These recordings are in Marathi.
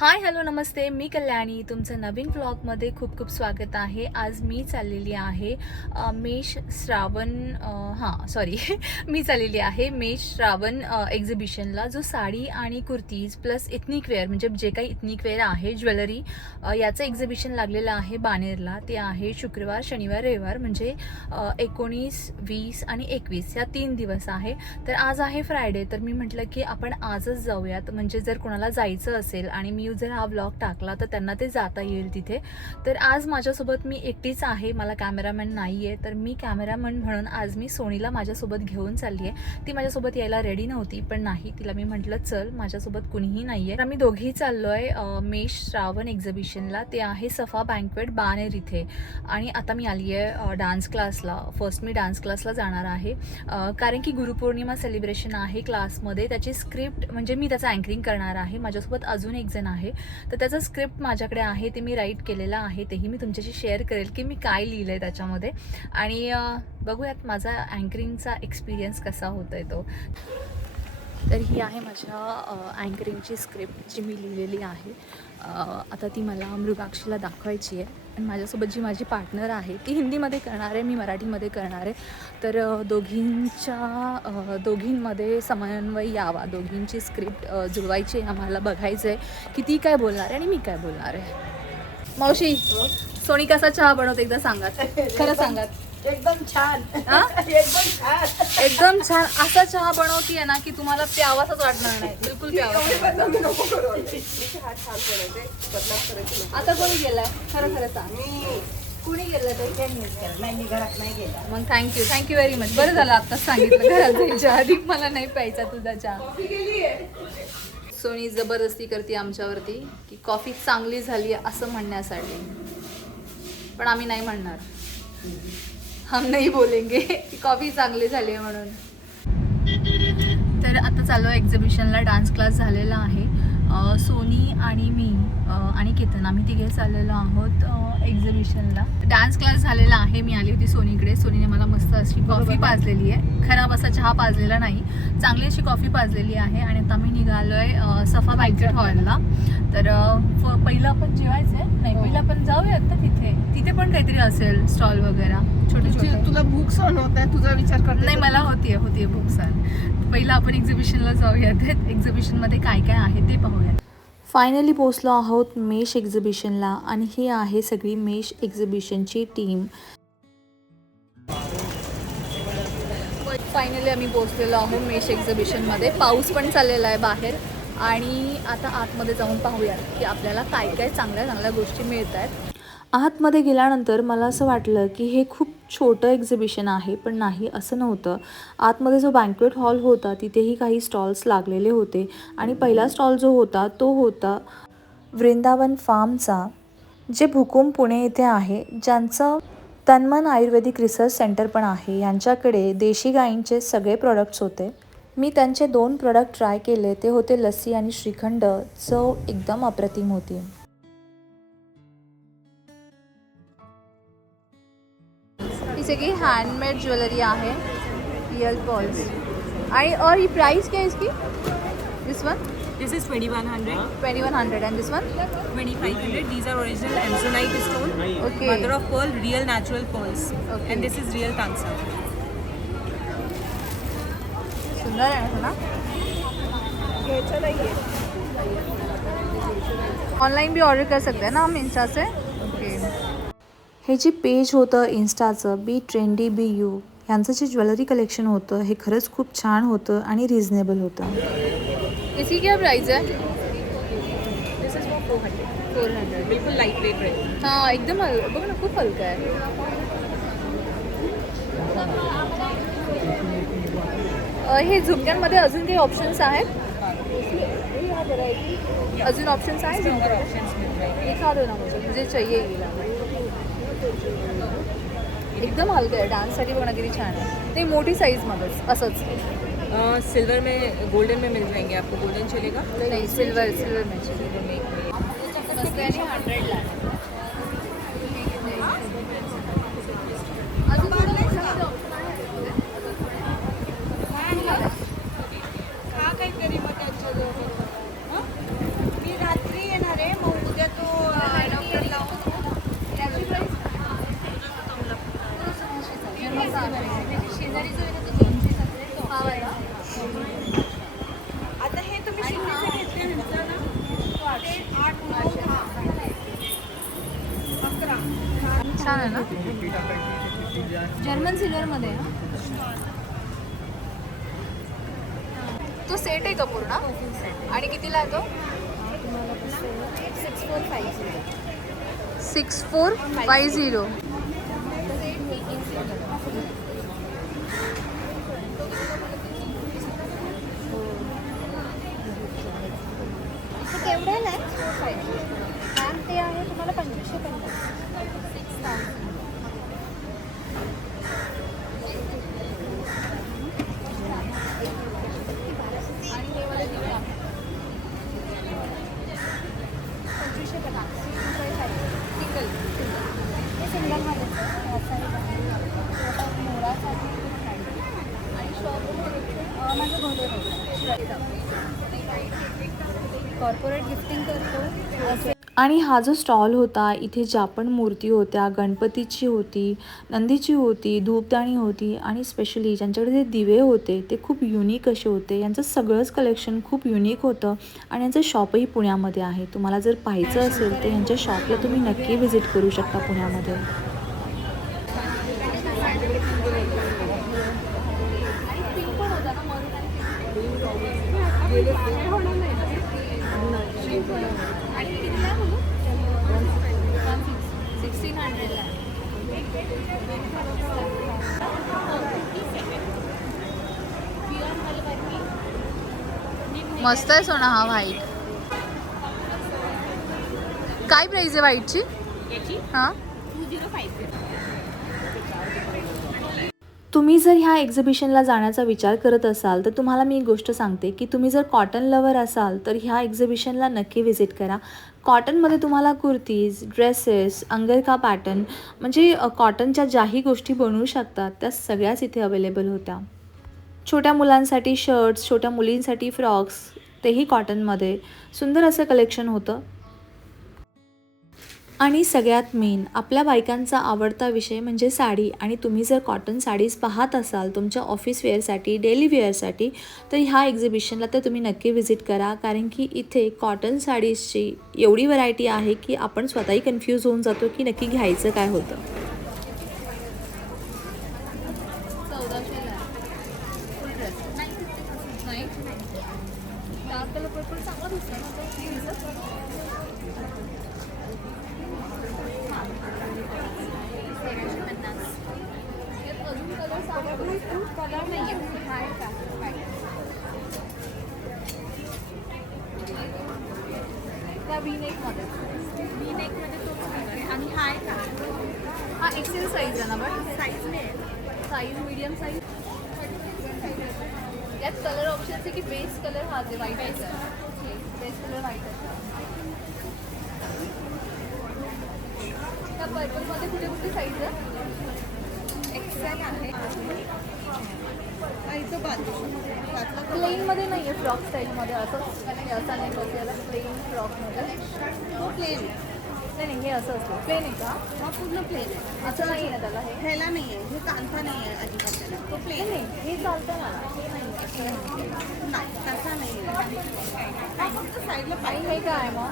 हाय हॅलो नमस्ते, मी कल्याणी. तुमचं नवीन व्लॉगमध्ये खूप खूप स्वागत आहे. आज मी चाललेली आहे मेष श्रावण मी चाललेली आहे मेष श्रावण एक्झिबिशनला, जो साडी आणि कुर्तीज प्लस इथनिक वेअर म्हणजे जे काही इथनिक वेअर आहे, ज्वेलरी, याचं एक्झिबिशन लागलेलं आहे बाणेरला. ते आहे शुक्रवार, शनिवार, रविवार म्हणजे 19, 20 आणि 21 या 3 दिवस आहे. तर आज आहे फ्रायडे, तर मी म्हटलं की आपण आजच जाऊयात, म्हणजे जर कोणाला जायचं असेल आणि मी जर हा व्लॉग टाकला तर त्यांना ते जाता येईल तिथे. तर आज माझ्यासोबत मी एकटीच आहे, मला कॅमेरामॅन नाही आहे. तर मी कॅमेरामॅन म्हणून आज मी सोनीला माझ्यासोबत घेऊन चालली आहे. ती माझ्यासोबत यायला रेडी नव्हती, पण नाही, तिला मी म्हटलं चल, माझ्यासोबत कुणीही नाही आहे. आम्ही दोघेही चाललो आहे मेष श्रावण एक्झिबिशनला. ते आहे सफा बँक्वेट बाणेर इथे. आणि आता मी आली आहे डान्स क्लासला. फर्स्ट मी डान्स क्लासला जाणार आहे कारण की गुरुपौर्णिमा सेलिब्रेशन आहे क्लासमध्ये. त्याची स्क्रिप्ट म्हणजे मी त्याचं अँकरिंग करणार आहे. माझ्यासोबत अजून एक जण आहे, तर त्याचं स्क्रिप्ट माझ्याकडे आहे, ते मी राईट केलेलं आहे. तेही मी तुमच्याशी शेअर करेल की मी काय लिहिलं आहे त्याच्यामध्ये. आणि बघूयात माझा अँकरिंगचा एक्सपिरियन्स कसा होतो आहे तो. तर ही आहे माझ्या अँकरिंगची स्क्रिप्ट जी मी लिहिलेली आहे. आता ती मला मृगाक्षीला दाखवायची आहे. आणि माझ्यासोबत जी माझी पार्टनर आहे ती हिंदीमध्ये करणार आहे, मी मराठीमध्ये करणार आहे. तर दोघींमध्ये समन्वय यावा, दोघींची स्क्रिप्ट जुळवायची आहे. आम्हाला बघायचं आहे की ती काय बोलणार आहे आणि मी काय बोलणार आहे. मावशी, सोनी कसा चहा बनवते एकदा सांगात, खरं सांगात. एकदम छान. एकदम छान. एकदम छान. असा चहा बनवतीये ना की तुम्हाला प्यावासाच वाटणार नाही, बिलकुल प्यावासाच वाटणार. आता कोणी गेलाय, खरं खरं सांग. कुणी गेलं तर नाही, मी घरात नाही गेला. मग थँक्यू व्हेरी मच. बरं झालं आत्ताच सांगितलं, घरात जायच्या आधी मला नाही प्यायचा तुझा चहा. सोनी जबरदस्ती करते आमच्यावरती की कॉफी चांगली झाली असं म्हणण्यासाठी, पण आम्ही नाही म्हणणार. हम नाही बोलेंगे की कॉफी चांगली झाली आहे म्हणून. तर आता चालू आहे एक्झिबिशनला. डान्स क्लास झालेला आहे. सोनी आणि मी आणि केतन, आम्ही तिघे चाललेलो आहोत एक्झिबिशनला. डान्स क्लास झालेला आहे. मी आली होती सोनीकडे. सोनीने मला मस्त अशी कॉफी पाजलेली आहे. खराब असा चहा पाजलेला नाही, चांगली अशी कॉफी पाजलेली आहे. आणि आता मी निघालो आहे सफा बँक्वेट हॉलला. तर पहिलं आपण जेवायचं आहे, नाही पहिलं आपण जाऊयात ना तिथे पण काहीतरी असेल स्टॉल वगैरे छोटे छोटे. तुला भूक सहन होत आहे, तुझा विचार करते. नाही, मला होतीये भूक सहन. पहिलं आपण एक्झिबिशनला जाऊयात, एक्झिबिशनमध्ये काय काय आहे ते पाहूयात. फायनली पोहोचलो आहोत मेष एक्झिबिशनला आणि ही आहे सगळी मेष एक्झिबिशनची टीम. फायनली आम्ही पोहोचलेलो आहोत मेष एक्झिबिशनमध्ये. पाऊस पण चाललेला आहे बाहेर. आणि आता आतमध्ये जाऊन पाहूयात की आपल्याला काय काय चांगल्या चांगल्या गोष्टी मिळत आहेत. आतमध्ये गेल्यानंतर मला असं वाटलं की हे खूप छोटं एक्झिबिशन आहे, पण नाही, असं नव्हतं. आतमध्ये जो बँक्वेट हॉल होता तिथेही काही स्टॉल्स लागलेले होते. आणि पहिला स्टॉल जो होता तो होता वृंदावन फार्मचा, जे भुकुम पुणे येथे आहे, ज्यांचं तन्मन आयुर्वेदिक रिसर्च सेंटर पण आहे. यांच्याकडे देशी गायींचे सगळे प्रोडक्ट्स होते. मी त्यांचे 2 प्रोडक्ट ट्राय केले. ते होते लस्सी आणि श्रीखंड. चव एकदम अप्रतिम होती. ही सगळी हैंडमेड ज्वेलरी आहे, रियल पॉल्स. और ये प्राइस क्या है इसकी? दिस one? This is 2100. 2100 and this one? 2500. These are original Amazonite stone. Okay. Mother of pearl, real natural pearls. Okay. And this is real Tansa. सुंदर आहे ना. घ्यायचं नाहीये. ऑनलाइन भी ऑर्डर कर सकते हैं ना हम इंस्टा से. ओके. हे जे पेज होतं इन्स्टाचं, बी ट्रेंडी बी यू, ह्यांचं जे ज्वेलरी कलेक्शन होतं हे खरंच खूप छान होतं आणि रिजनेबल होतं. इसकी क्या प्राइस है? This is for 400. 400. बिल्कुल लाइट वेट रहेगा. हां, एकदम बघ ना, खूप हलका आहे. हे झुमक्यांमध्ये अजून काही ऑप्शन्स आहेत? अजून ऑप्शन्स आहेत? और options मिल जाएंगे. दिखा दो ना मुझे चाहिए ये. एकदम हलकं आहे, डान्ससाठी बघा किती छान आहे. ते मोठी साईजमध्येच असंच. सिल्वर में, गोल्डन में मिल जाएंगे आपको. गोल्डन चलेगा? नाही, सिल्वर में सिल्वर में मस्त आहे. 100ला आहे. अजून काहीतरी मग त्यांच्या मी रात्री येणार जर्मन सिल्वरमध्ये आहे. तो सेट आहे का पूर्ण? आणि कितीला आहे तो? 6450. केवढ्याला आहे मॅम? ते आहे तुम्हाला 2550. कॉर्पोरेट गिफ्टिंग करतो. आणि हा जो स्टॉल होता, इथे ज्या पण मूर्ती होत्या, गणपतीची होती, नंदीची होती, धूपदाणी होती आणि स्पेशली ज्यांच्याकडे जे दिवे होते ते खूप युनिक असे होते. यांचं सगळंच कलेक्शन खूप युनिक होतं आणि यांचं शॉपही पुण्यामध्ये आहे. तुम्हाला जर पाहायचं असेल तर यांच्या शॉपला तुम्ही नक्की व्हिजिट करू शकता पुण्यामध्ये. मस्त आहे सोना हा व्हाईट. काय प्राइस आहे व्हाईटची? हां, 2050. तुम्ही जर ह्या एक्झिबिशनला जाण्याचा विचार करत असाल तर तुम्हाला मी एक गोष्ट सांगते की तुम्ही जर कॉटन लवर असाल तर ह्या एक्झिबिशनला नक्की व्हिजिट करा. कॉटनमध्ये तुम्हाला कुर्तीज, ड्रेसेस, अंगरखा पॅटर्न म्हणजे कॉटनच्या ज्याही गोष्टी बनवू शकतात त्या सगळ्याच इथे अवेलेबल होत्या. छोट्या मुलांसाठी शर्ट्स, छोट्या मुलींसाठी फ्रॉक्स, तेही कॉटनमध्ये सुंदर असं कलेक्शन होतं. आणि सगळ्यात मेन आपल्या बायकांचा आवडता विषय म्हणजे साडी. आणि तुम्ही जर कॉटन साडीज पाहत असाल तुमच्या ऑफिस वेअरसाठी, डेली वेअरसाठी तर ह्या एक्झिबिशनला तर तुम्ही नक्की व्हिजिट करा. कारण की इथे कॉटन साडीजची एवढी व्हरायटी आहे की आपण स्वतःही कन्फ्यूज होऊन जातो की नक्की घ्यायचं काय होतं. आणि हा आहे का? हा एक्सेल साईज आहे ना? बट साईज नाही साईज मीडियम साईज. यात कलर ऑप्शन आहे की बेस कलर हाच आहे, व्हाईट आहे. बेस कलर व्हाईट आहे. त्या पर्पलमध्ये कुठे कुठे साईज आहे? एक्सेल आहे. इथं बाजू प्लेनमध्ये नाही आहे, फ्रॉक स्टाईलमध्ये असं असा नाही बसायला. प्लेन फ्रॉकमध्ये तो प्लेन नाही नाही, हे असं असतं. प्लेन आहे का? हा पूर्ण प्लेन आहे. असं नाही आहे त्याला. हे ह्याला नाही आहे, हे कांथा नाही आहे अजिबात त्याला. तो प्लेन नाही, हे चालतं मला. हे नाही आहे. नाही, तसा नाही आहे. हा फक्त साईडला आणि हे काय आहे मग?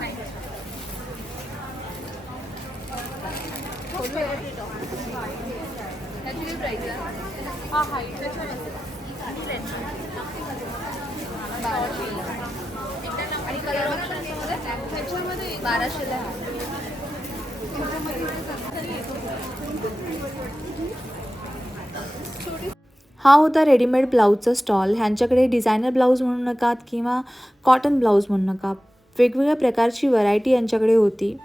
त्याची काही प्राईस आहे? हा हाईट आणि कलर ऑप्शनमध्ये त्याच्यामध्ये 1200ला. हा होता रेडीमेड ब्लाऊजचा स्टॉल. ह्यांच्याकडे डिझायनर ब्लाऊज म्हणू नका किंवा कॉटन ब्लाऊज म्हणू नका, वेगवेगळ्या प्रकारची व्हरायटी यांच्याकडे होती.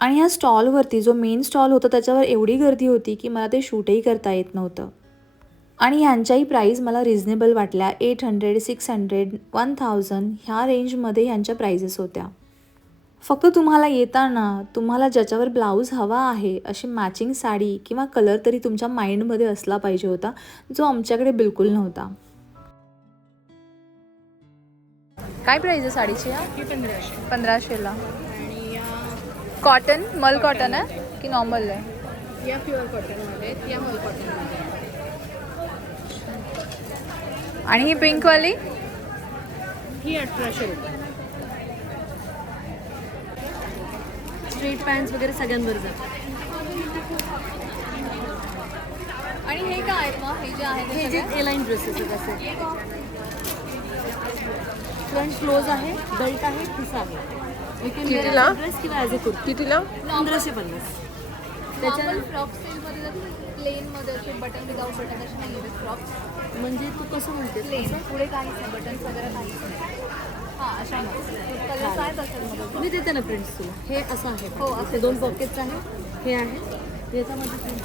आणि ह्या स्टॉलवरती जो मेन स्टॉल होता त्याच्यावर एवढी गर्दी होती की मला ते शूटही करता येत नव्हतं. आणि ह्यांच्याही प्राईस मला रिझनेबल वाटल्या. 800, 600, 1000 ह्या रेंजमध्ये ह्यांच्या प्राइजेस होत्या. फक्त तुम्हाला येताना तुम्हाला ज्याच्यावर ब्लाऊज हवा आहे अशी मॅचिंग साडी किंवा कलर तरी तुमच्या माइंडमध्ये असला पाहिजे होता, जो आमच्याकडे बिलकुल नव्हता. काय प्राईज आहे साडीची? 1500ला. आणि या कॉटन, मल कॉटन आहे की नॉर्मल आहे? या प्युअर कॉटनमध्ये, या मल कॉटनमध्ये. आणि ही पिंकवाली? ही 1800 रुपये. स्ट्रेट पॅन्ट्स वगैरे सगळ्यांवर जातात. आणि हे काय आहेत मग हे जे आहेत हे ते जे सगळे? एलाइन ड्रेसेस आहेत असे फ्रंट क्लोज आहे, बेल्ट आहे, खिसा आहे. You can wear कितीला? as a dress किंवा ॲज अ कुर्ती. कितीला? 1550. नॉर्मल फ्रॉक स्टाईलमध्ये प्लेनमध्ये असे बटन विदाउट बटन असे नाही आहेत फ्रॉक्स. म्हणजे तू कसं म्हणते प्लेन पुढे काहीच नाही बटन्स वगैरे काहीच नाही. हां अशा कलर्स आहेत असेल मध्ये. मी देते ना प्रिंट्स तुला. हे असं आहे हो, असं ते 2 पॉकेट्स आहे, हे आहे, याच्यामध्ये प्रिंट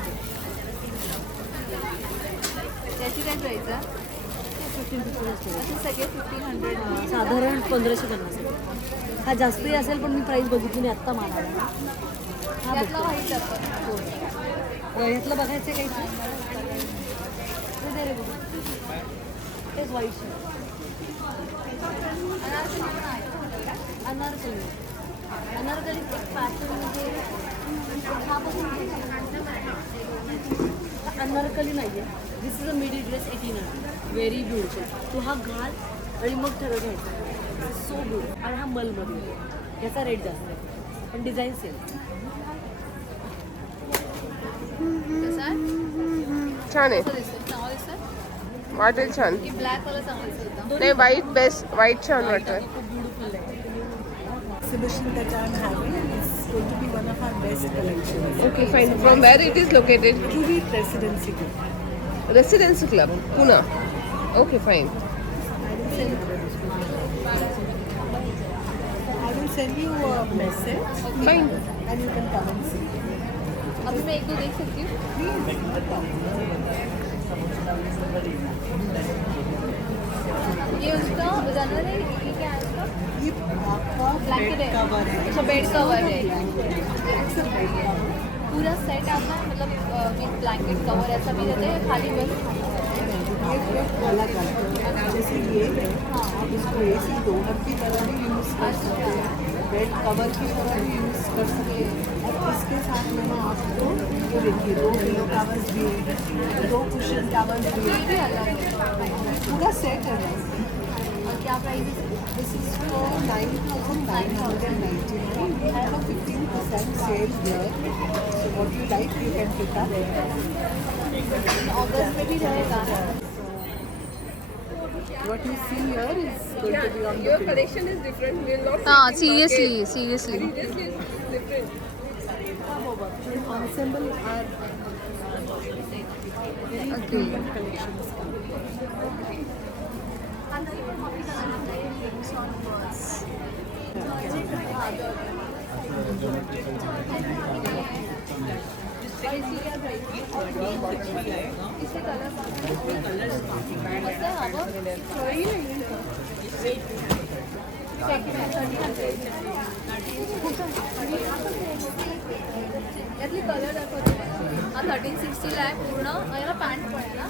त्याची काय प्राईस आहे? 1550 असे सगळे 1500. साधारण 1550. हा जास्तही असेल पण मी प्राईस बघितली नाही आत्ता मला आला. हा यातला बघतो. व्हाईट आपण हो. यातलं बघायचं काही दे रे बघू. तेच व्हाईट अनारकली. अनारकली एक पॅटर्न म्हणजे हा बघून अनारकली नाही आहे. दिस is a midi dress 1800. Very beautiful. तू हा घाल आणि मग ठरव घ्यायचा. So beautiful. आणि हा मलमध्ये याचा रेट जास्त आहे पण डिझाईन सेम. कसं आहे? छान आहे, कसं दिसतं? चांगलं दिसतं वाटेल छान. की ब्लॅक कलर चांगला दिसतं? नाही व्हाईट बेस्ट, व्हाईट छान वाटतं. खूप ब्युटिफुल आहे. exhibition that I'm having is going to be one of our best collections. Okay fine. From where it is located? Trivit Residency Group. Residency club Pune. Okay fine. I will send you a message fine. and you can come and see. अभी मैं एक दो देख सकती हूँ. ये उसका जानवर है, ये क्या है उसका? ये आपका ब्लैंकेट bed है. cover है. अच्छा बेड कवर है. It's a bed cover. पूरा सेट आता है मतलब विथ ब्लैंकेट कवर ऐसा भी रहता है खाली बस? ये bed अलग अलग है. जैसे ये है, आप इसको ऐसी डोर की तरह भी यूज़ कर सकते हैं, बेड कवर की तरह भी यूज़ कर सकते हैं. और इसके साथ मैंने आपको ये देखिए 2 पिलो कवर्स भी है, 2 कुशन कवर्स भी ये है. भी अलग है. पूरा सेट है. और क्या प्राइस है? This is for 9,999. We have a 15% sale here. So what you like, you can pick up. अगस्त में भी रहेगा. What you see here is going to be on the Your pillow. collection is different. We will not. हाँ seriously seriously. This is different. Ensemble are very Okay. premium collections. इसके कलर मस्त आहे हा बघ. यातली कलर दाखवते मला. हा 1360ला आहे पूर्ण. याला पॅन्ट पण आहे ना.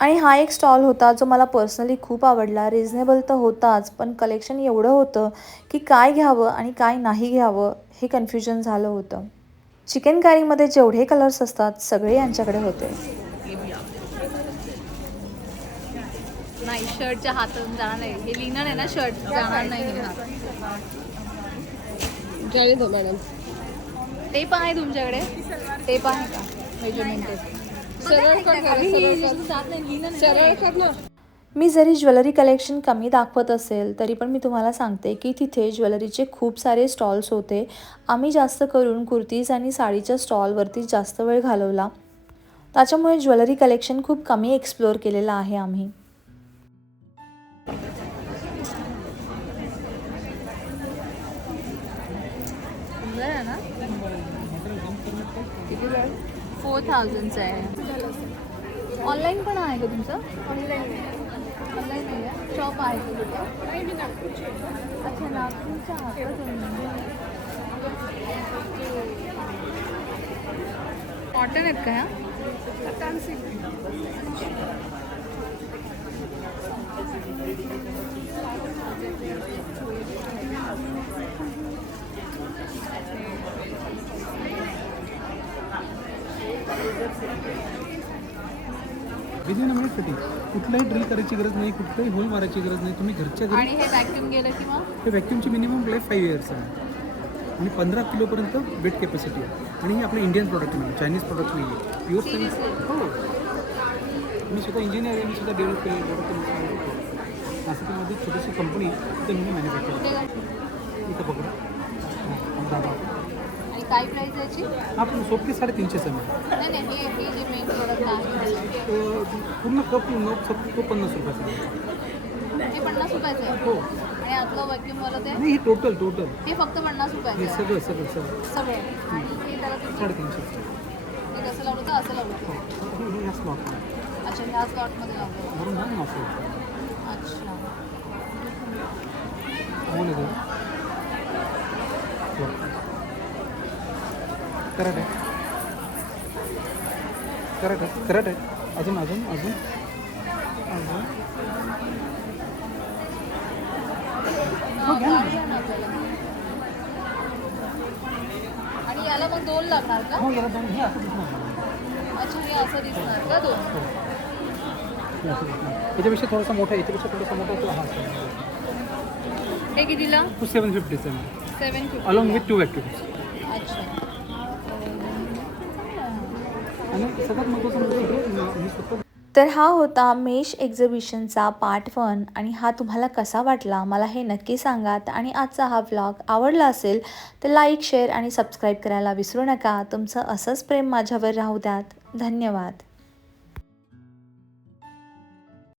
आणि हा एक स्टॉल होता जो मला पर्सनली खूप आवडला. रिझनेबल तर होताच पण कलेक्शन एवढं होतं की काय घ्यावं आणि काय नाही घ्यावं हे कन्फ्युजन झालं होतं. चिकन करीमध्ये जेवढे कलर्स असतात सगळे यांच्याकडे होते. नाही शर्टच्या हातातून जाणार नाही. हे लिनन आहे ना शर्ट जाणार नाही हे हात. जाने दो मॅडम. टेप आहे तुमच्याकडे? टेप आहे का? Measurement tape. सरळ कर जरा, सरळ कर ना. मी जरी ज्वेलरी कलेक्शन कमी दाखवत असेल तरी पण मी तुम्हाला सांगते की तिथे ज्वेलरीचे खूप सारे स्टॉल्स होते. आम्ही जास्त करून कुर्तीज आणि साडीच्या स्टॉलवरती जास्त वेळ घालवला. त्याच्यामुळे ज्वेलरी कलेक्शन खूप कमी एक्सप्लोअर केलेलं आहे आम्ही. सुंदर आहे ना. किती 4000चं आहे. ऑनलाईन पण आहे का तुमचं? ऑनलाईन नाही आहे. शॉप आहे का तुझं? अच्छा नागपूरच्या हातात कॉटन आहेत का ह्या? Within a minute fitting. कुठलाही ड्रिल करायची गरज नाही, कुठलाही होल मारायची गरज नाही. तुम्ही घरच्या घरी आणि हे व्हॅक्यूम गेलं की मग हे व्हॅक्यूमची मिनिमम लाईफ 5 इयर्स आहे. आणि 15 किलोपर्यंत वेट कॅपॅसिटी आहे. आणि हे आपलं इंडियन प्रॉडक्ट नाही, चायनीज प्रॉडक्ट नाही आहे. Pure Chinese. हो, मी स्वतः इंजिनियर आहे, मी स्वतः डेव्हलप केले प्रोडक्ट. नाशिकमध्ये छोटीशी कंपनी तिथे मी मॅन्युफॅक्चर इथं पकडा. दादा आणि काय प्राईस याची? आपण सोपली 350 ml. नाही नाही, हे जे मेन प्रोडक्ट आहे पूर्ण कप तो 50 रुपयाचा आहे. हे 50 रुपयाचं आहे. हो, आणि आतलं व्हॅक्यूमवालं ते नाही हे टोटल हे फक्त 50 रुपयाचं हे आहे सगळं सगळं सगळं सगळं. आणि हे त्याला किती? 350. हे कसं लावलं तर असं लावलं. हे स्लॉट अच्छा, ह्या स्लॉटमध्ये लावलं. वरून ना ऑफर अच्छा, बोल करट आहे, करट आहे, करट आहे. अजून अजून अजून अजून गाडी आहे ना आपल्याला. आणि याला मग 2 लागणार का? हो, याला 2 हे असं दिसणार मला. अच्छा, हे असं दिसणार का 2? हे असं दिसणार. याच्यापेक्षा थोडासा मोठा आहे, याच्यापेक्षा थोडासा मोठा आहे तो हा असेल. हे कितीला? तो 750 आहे 750. Along with 2 व्हॅक्युम्स. अच्छा. आणि सगळ्यात महत्त्वाचं म्हणजे इकडे मी स्वतः तर हा होता मेश एक्झिबिशनचा पार्ट 1 आणि हा तुम्हाला कसा वाटला मला हे नक्की सांगात. आणि आजचा हा व्लॉग आवडला असेल तर लाईक, शेअर आणि सबस्क्राईब करायला विसरू नका. तुमचं असंच प्रेम माझ्यावर राहू द्यात. धन्यवाद.